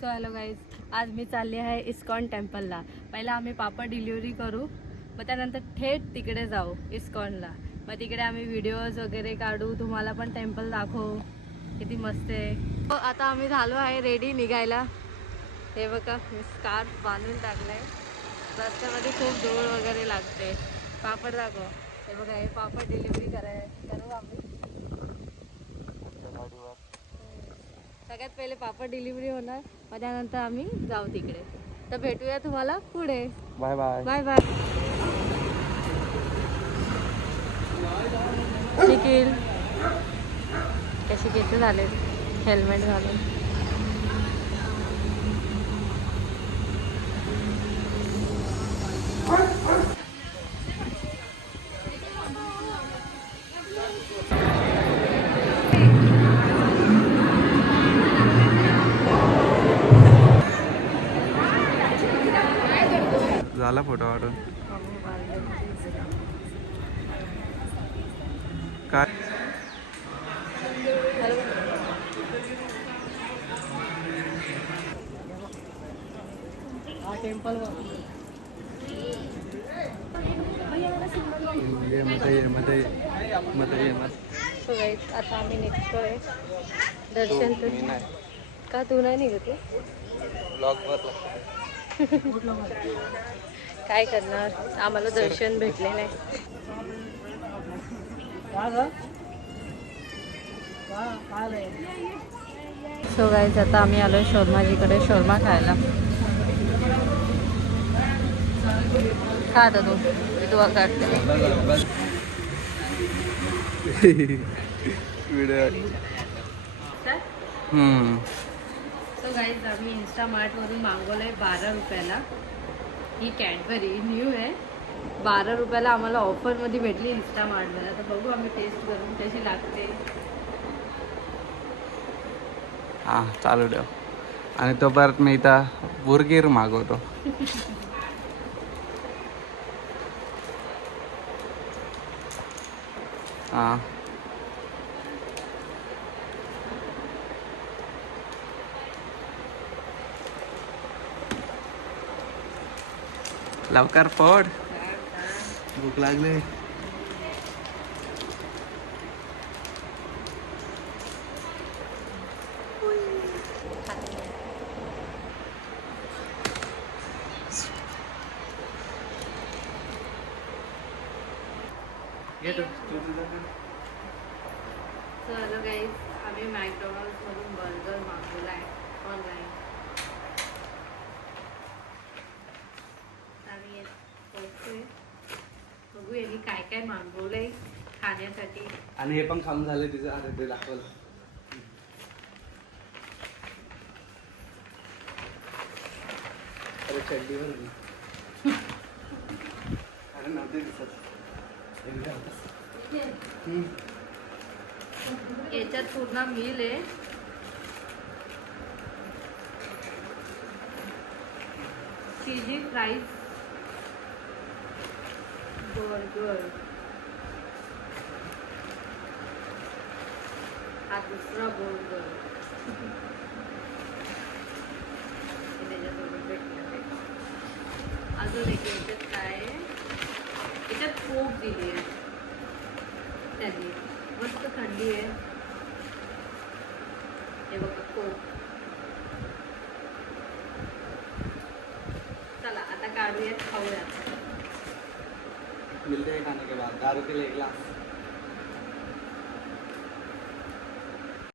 So hello guys, आज मी चालली आहे इस्कॉन टेम्पलला. पहिला आम्ही पापड डिलिव्हरी करू, मग त्यानंतर थेट तिकडे जाऊ इस्कॉनला. मग तिकडे आम्ही व्हिडिओज वगैरे काढू, तुम्हाला पण टेम्पल दाखवू किती मस्त आहे. आता आम्ही झालो आहे रेडी निघायला. हे बघा, मी स्कार्फ बांधून टाकलाय. रस्त्यामध्ये खूप धूळ वगैरे लागते. पापड दाखव. हे बघा, हे पापड डिलिव्हरी करू आम्ही. सगळ्यात पहिले पापड डिलिव्हरी होणार, मग त्यानंतर आम्ही जाऊ तिकडे. तर भेटूया तुम्हाला पुढे. Bye bye. Bye bye. Nikhil कशी केस झाले हेल्मेट घालून. झाला फोटो काढून काय टेम्पल आता आम्ही निघतोय. दर्शन का तू नाही निघते? काय करणार, आम्हाला दर्शन भेटले नाही. सो गाईज, आता आम्ही आलोय शोरमाजीकडे शोरमा खायला. खा आता तू, दुआ काढते. सो गाईज, आम्ही इंस्टामार्टवरून मागवलंय 12 रुपयाला. ही कॅडबरी न्यू आहे. 12 रुपयाला आम्हाला ऑफरमध्ये भेटली इंस्टामार्टमध्ये. आता बघू आम्ही टेस्ट करून कशी लागते. हां, चालू ठेव. आणि तो परत मी इथं बुर्गेर मागवतो. हां, लवकर पड, भूक लागली. सो हॅलो गाईज, आम्ही मॅकडॉनल्ड्समधून बर्गर मागवला आहे ऑनलाईन. आम्ही बघतोय, बघू यांनी काय काय मागवलंय खाण्यासाठी. आणि हे पण खाऊन झालं तिचं. अरे ते दाखवलं. अरे चड्डीवर अरे नव्हते दिसत. याच्यात पूर्ण मील आहे. चीजी फ्राईज, बर्गर, हा दुसरा बर्गर. त्याच्यासोबत भेटणार आहे. अजून एक याच्यात काय आहे, याच्यात कोक दिली आहे त्यांनी. मस्त थंडी आहे. हे बघा कोक. चला आता काढूयात, खाऊयात. मिलते हैं खाने के बाद 10 रुपये ले ग्लास.